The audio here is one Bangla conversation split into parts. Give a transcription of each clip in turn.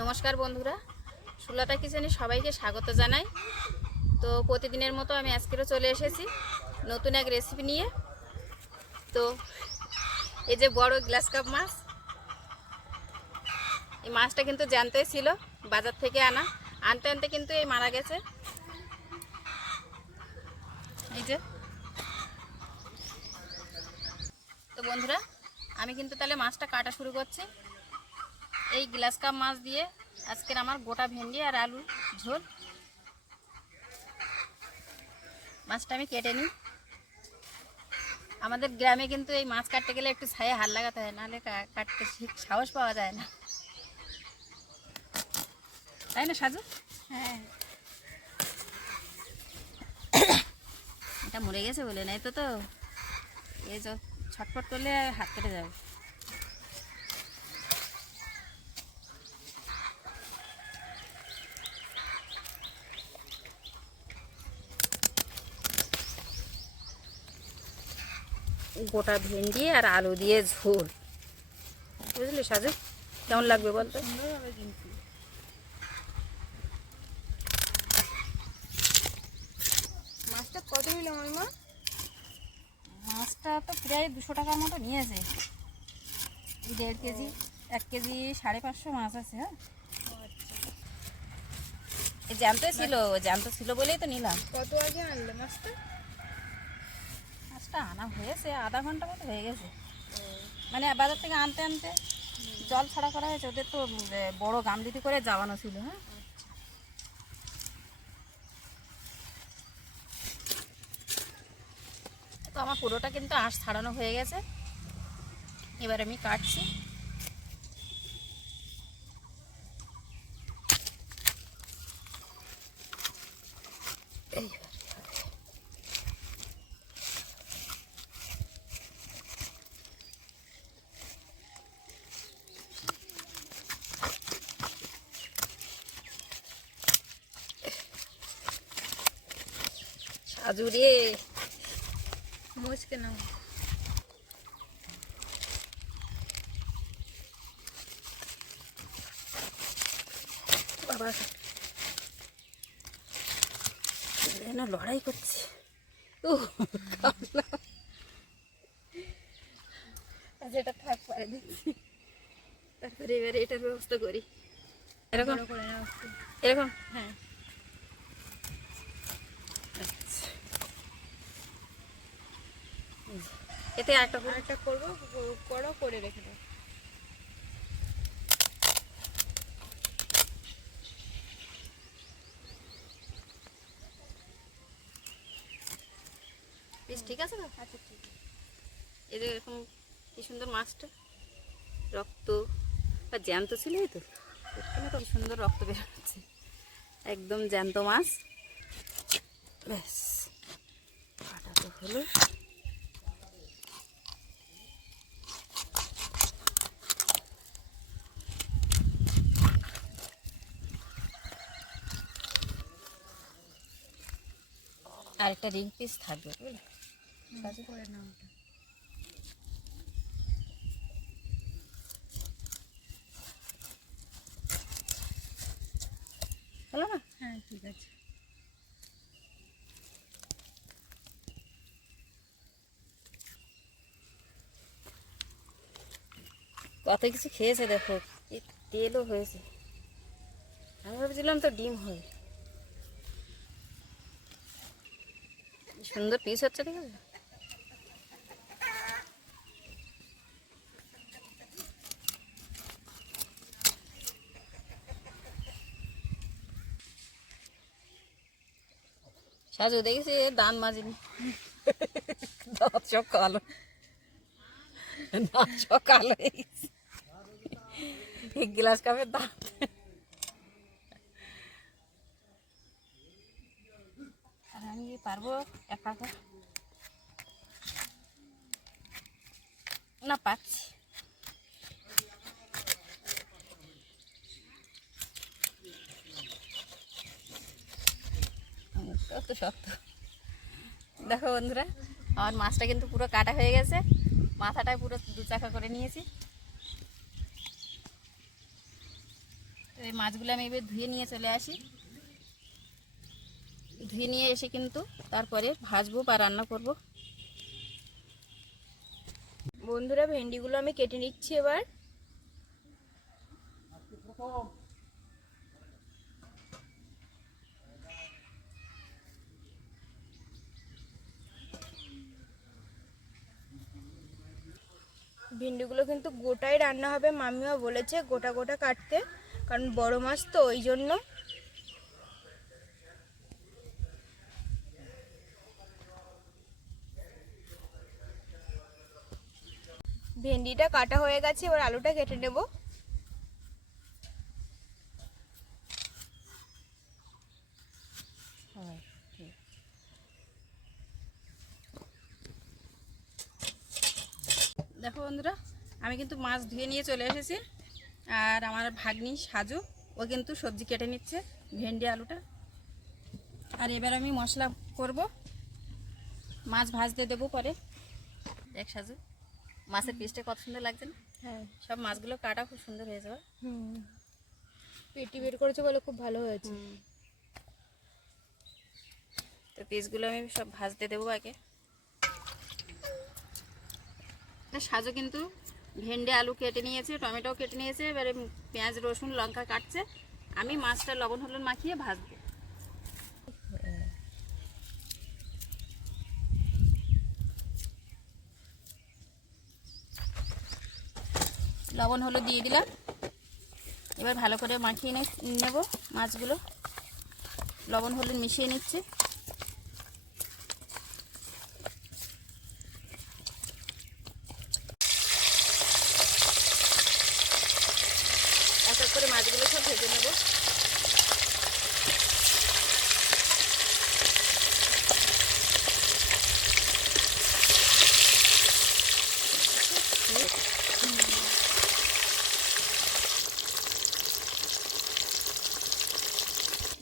নমস্কার বন্ধুরা, সুলতা কিচেনে সবাইকে স্বাগত জানাই। তো প্রতিদিনের মতো আমি আজকেরও চলে এসেছি নতুন এক রেসিপি নিয়ে। তো এই যে বড় গ্লাস কাপ মাছ, এই মাছটা কিন্তু জ্যান্ত ছিল, বাজার থেকে আনতে আনতে কিন্তু এই মারা গেছে। এই যে তো বন্ধুরা, আমি কিন্তু তাহলে মাছটা কাটা শুরু করছি। এই গ্লাস কাপ মাছ দিয়ে আজকের আমার গোটা ভেন্ডি আর আলু ঝোল। মাছটা আমি কেটে নিই। আমাদের গ্রামে কিন্তু এই মাছ কাটতে গেলে একটু ছায়ে হাত লাগাতে হয়, নাহলে কাটতে সাহস পাওয়া যায় না, তাই না সাজু? হ্যাঁ, এটা মরে গেছে বলে নাই তো। তো এই যে ছটফট করলে হাত কেটে যাবে। গোটা ভেন্ডি আর আলু দিয়ে ঝোল, বুঝলি সাজু? কেমন লাগবে বলতো? সুন্দর হবে কিন্তু। মাছটা কত নিল মামিমা? মাছটা তো প্রায় 200 টাকার মতো নিয়েছে। 1.5 কেজি, 1 কেজি 550 মাছ আছে। হ্যাঁ, জ্যান্ত ছিল বলেই তো নিলাম। কত আগে আনলে মাছটা? মাছটা আনা হয়েছে আধা ঘন্টা মতো হয়ে গেছে। মানে বাজার থেকে আনতে আনতে জল ছাড়া করা হয়েছে। ওদের তো বড় গামলিতে করে যাওয়ানো ছিল। হ্যাঁ, তো আমার পুরোটা কিন্তু আঁশ ছাড়ানো হয়ে গেছে। এবার আমি কাটছি। সাজু রে, মুচকে নাও। বাবা যেন লড়াই করছে। আচ্ছা, এটা থাক, পারে দিচ্ছি। তারপরে এবারে এটার ব্যবস্থা করি। এরকম এরকম। হ্যাঁ, এতে আরেকটা করবো, করে রেখে দাও। পিস ঠিক আছে তো? আচ্ছা, ঠিক আছে। এই যে এরকম কি সুন্দর মাছটা, রক্ত আর জ্যান্ত ছিল। এই তো কি সুন্দর রক্ত বেরোচ্ছে, একদম জ্যান্ত মাছ। ব্যাস, কাটা তো হলো। আর একটা রিং পিস থাকবে, বুঝলি? করে নাও। হলো না? হ্যাঁ, ঠিক আছে। কত কিছু খেয়েছে দেখো, তেলও হয়েছে। আমি ভাবছিলাম তো ডিম হবে। সুন্দর পিস হচ্ছে, ঠিক আছে। সাজু দেখেছি দান মাজিনি, দাঁত সব কালো, দাঁত সব কালো হয়ে গেছে। গ্লাস কাপের দাঁত। আর আমি পারবো একা একা? না, পাচ্ছি। কত শক্ত দেখো বন্ধুরা, আমার মাছটা কিন্তু পুরো কাটা হয়ে গেছে। মাথাটায় পুরো 2 চাকা করে নিয়েছি। তো এই মাছগুলো আমি এবার ধুয়ে নিয়ে চলে আসি। ধুয়ে নিয়ে এসে কিন্তু তারপরে ভাজবো বা রান্না করব। বন্ধুরা, ভেন্ডিগুলো আমি কেটে নিচ্ছি এবার। ভেন্ডিগুলো কিন্তু গোটাই রান্না হবে, মামিমা বলেছে গোটা গোটা কাটতে, কারণ বড় মাছ তো ওই জন্য। ভেন্ডিটা কাটা হয়ে গেছে, এবার আলুটা কেটে নেব। দেখো বন্ধুরা, আমি কিন্তু মাছ ধুয়ে নিয়ে চলে এসেছি, আর আমার ভাগ্নি সাজু ও কিন্তু সবজি কেটে নিচ্ছে, ভেন্ডি আলুটা। আর এবার আমি মশলা করব, মাছ ভাজতে দেবো পরে। দেখ সাজু, মাছের পিসটা কত সুন্দর লাগছে না? হ্যাঁ, সব মাছগুলো কাটা খুব সুন্দর হয়েছে। পেটি বের করেছে বলে খুব ভালো হয়েছে। তো পিসগুলো আমি সব ভাজতে দেবো আগে। সাজু কিন্তু ভেন্ডি আলু কেটে নিয়েছে, টমেটোও কেটে নিয়েছে, এবারে পেঁয়াজ রসুন লঙ্কা কাটছে। আমি মাছটা লবণ হলুদ মাখিয়ে ভাজবো। লবণ হলুদ দিয়ে দিলাম, এবার ভালো করে মাখিয়ে নেব মাছগুলো। লবণ হলুদ মিশিয়ে নিচ্ছি। এক এক করে মাছগুলো সব ভেজে নেব।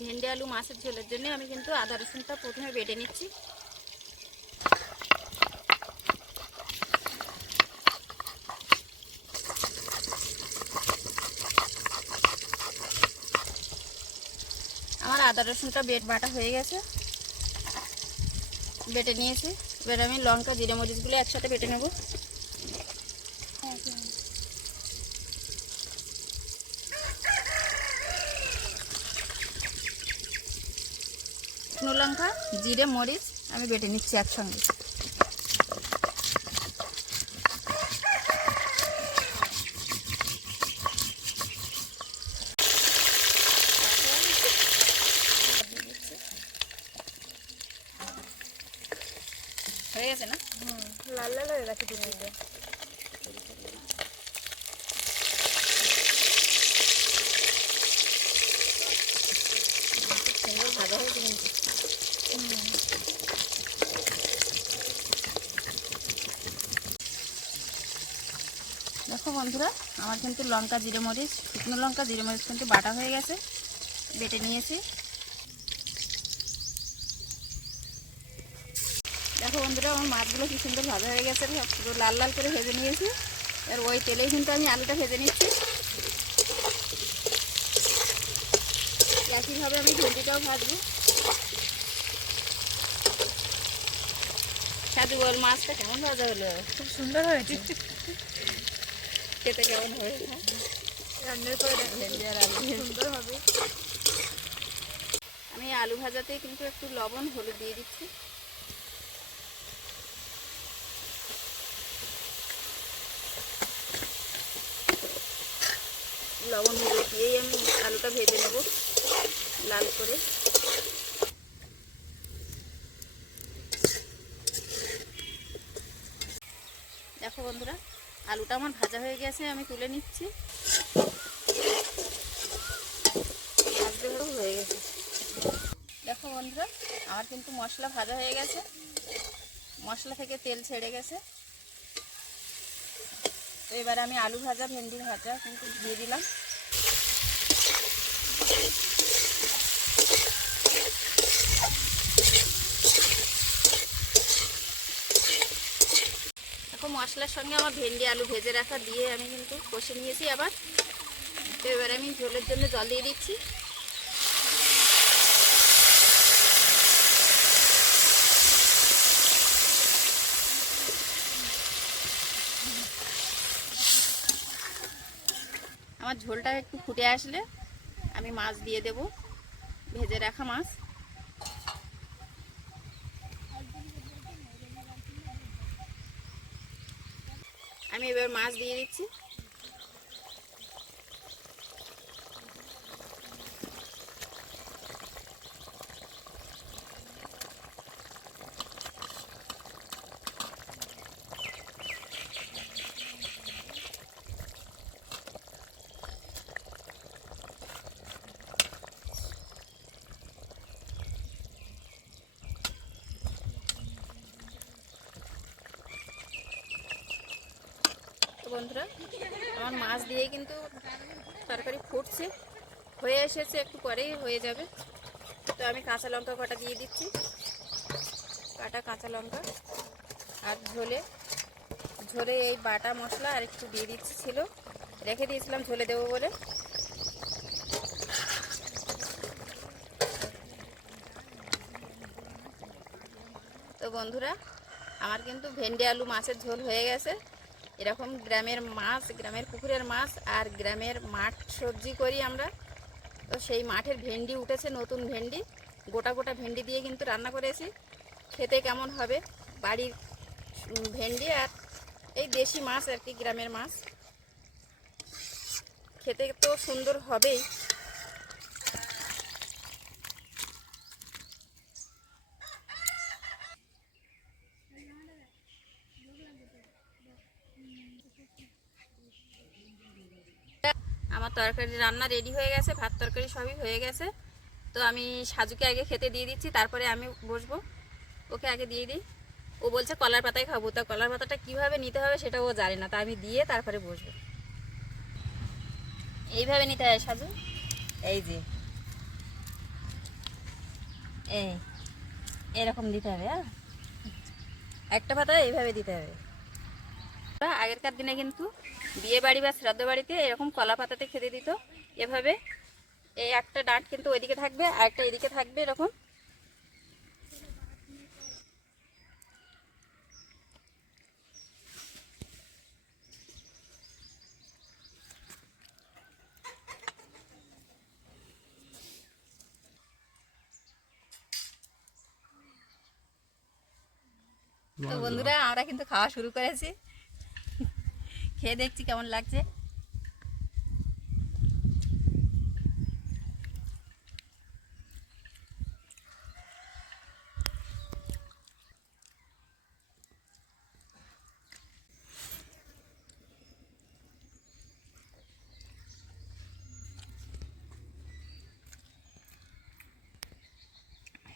ভেন্ডি আলু মাছের ঝোলের জন্য আমি কিন্তু আদা রসুনটা প্রথমে বেটে নিচ্ছি। আমার আদা রসুনটা বাটা হয়ে গেছে, বেটে নিয়েছি। এবার আমি লঙ্কা জিরে মরিচগুলো একসাথে বেটে নেব। শুকনো লঙ্কা জিরে মরিচ আমি বেটে নিচ্ছি একসঙ্গে। হয়ে গেছে না? লাল লাল হয়ে গেছে জিনিসটা। সুন্দর ভাজা হয়েছে কিন্তু। দেখো বন্ধুরা, আমার কিন্তু লঙ্কা জিরে মরিচ, শুকনো লঙ্কা জিরে মরিচ কিন্তু বাটা হয়ে গেছে, বেটে নিয়েছি। দেখো বন্ধুরা, আমার মাছগুলো কি সুন্দর ভাজা হয়ে গেছে, পুরো লাল লাল করে ভেজে নিয়েছি। আর ওই তেলেই কিন্তু আমি আলুটা ভেজে নিচ্ছি। একইভাবে আমি ভেন্ডিটাও ভাজবো। সাজু বল, মাছটা কেমন ভাজা হলো? খুব সুন্দর হয়েছে। খেতে কেমন হবে? রান্নার পরে ভেন্ডি আর আলু সুন্দর হবে। আমি আলু ভাজাতে কিন্তু একটু লবণ হলুদ দিয়ে দিচ্ছি। লবণ হলুদ দিয়েই আমি আলুটা ভেজে নেব লাল করে। দেখো বন্ধুরা, আলুটা আমার ভাজা হয়ে গেছে, আমি তুলে নিচ্ছি। ভাজতে হয়ে গেছে। দেখো বন্ধুরা, আমার কিন্তু মশলা ভাজা হয়ে গেছে, মশলা থেকে তেল ছেড়ে গেছে। তো এবার আমি আলু ভাজা ভেন্ডি ভাজা কিন্তু দিয়ে দিলাম। দেখো মশলার সঙ্গে আমার ভেন্ডি আলু ভেজে রাখা দিয়ে আমি কিন্তু কষে নিয়েছি। আবার তো এবার আমি ঝোলের জন্য জল দিয়ে দিচ্ছি। আমার ঝোলটা একটু ফুটে আসলে আমি মাছ দিয়ে দেব, ভেজে রাখা মাছ। আমি এবার মাছ দিয়ে দিচ্ছি। তো বন্ধুরা, আমার মাছ দিয়ে কিন্তু তরকারি ফুটছে, হয়ে এসেছে, একটু পরেই হয়ে যাবে। তো আমি কাঁচা লঙ্কা কটা দিয়ে দিচ্ছি, কাটা কাঁচা লঙ্কা। আর ঝোলে ঝোলে এই বাটা মশলা আর একটু দিয়ে দিচ্ছি, ছিল রেখে দিয়েছিলাম ঝোলে দেবো বলে। তো বন্ধুরা, আমার কিন্তু ভেন্ডি আলু মাছের ঝোল হয়ে গেছে। এরকম গ্রামের মাছ, গ্রামের পুকুরের মাছ আর গ্রামের মাঠ সবজি করি আমরা। তো সেই মাঠের ভেন্ডি উঠেছে, নতুন ভেন্ডি, গোটা গোটা ভেন্ডি দিয়ে কিন্তু রান্না করেছি। খেতে কেমন হবে, বাড়ির ভেন্ডি আর এই দেশি মাছ আর কি, গ্রামের মাছ, খেতে তো সুন্দর হবেই। আমার তরকারি রান্না রেডি হয়ে গেছে, ভাত তরকারি সবই হয়ে গেছে। তো আমি সাজুকে আগে খেতে দিয়ে দিচ্ছি, তারপরে আমি বসবো। ওকে আগে দিয়ে দিই। ও বলছে কলার পাতায় খাবো, তা কলার পাতাটা কীভাবে নিতে হবে সেটা ও জানে না, তা আমি দিয়ে তারপরে বসবো। এইভাবে নিতে হয় সাজু, এই যে এই এরকম দিতে হবে। হ্যাঁ, একটা পাতা এইভাবে দিতে হবে। আগেরকার দিনে কিন্তু বিয়ে বাড়ি বা শ্রাদ্ধ বাড়িতে এরকম কলা পাতাতে খেতে দিত এভাবে। এই একটা ডাঁট কিন্তু ওইদিকে থাকবে আর একটা এদিকে থাকবে, এরকম। তো বন্ধুরা, আমরা কিন্তু খাওয়া শুরু করেছি, খেয়ে দেখছি কেমন লাগছে।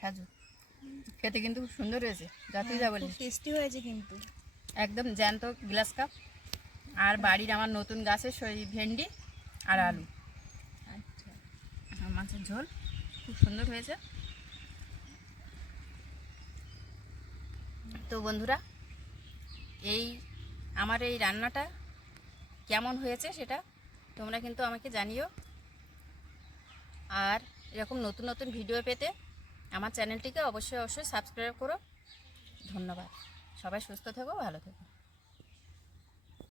সাজু, খেতে কিন্তু খুব সুন্দর হয়েছে, যা তুই যা বলিস। টেস্টি হয়েছে কিন্তু, একদম জ্যান্ত গ্লাস কাপ। আর বাড়ির আমার নতুন গাছের সেই ভেন্ডি আর আলু, আচ্ছা, আর মাছের ঝোল খুব সুন্দর হয়েছে। তো বন্ধুরা, এই আমার এই রান্নাটা কেমন হয়েছে সেটা তোমরা কিন্তু আমাকে জানিও। আর এরকম নতুন নতুন ভিডিও পেতে আমার চ্যানেলটিকে অবশ্যই অবশ্যই সাবস্ক্রাইব করো। ধন্যবাদ। সবাই সুস্থ থেকো, ভালো থেকো।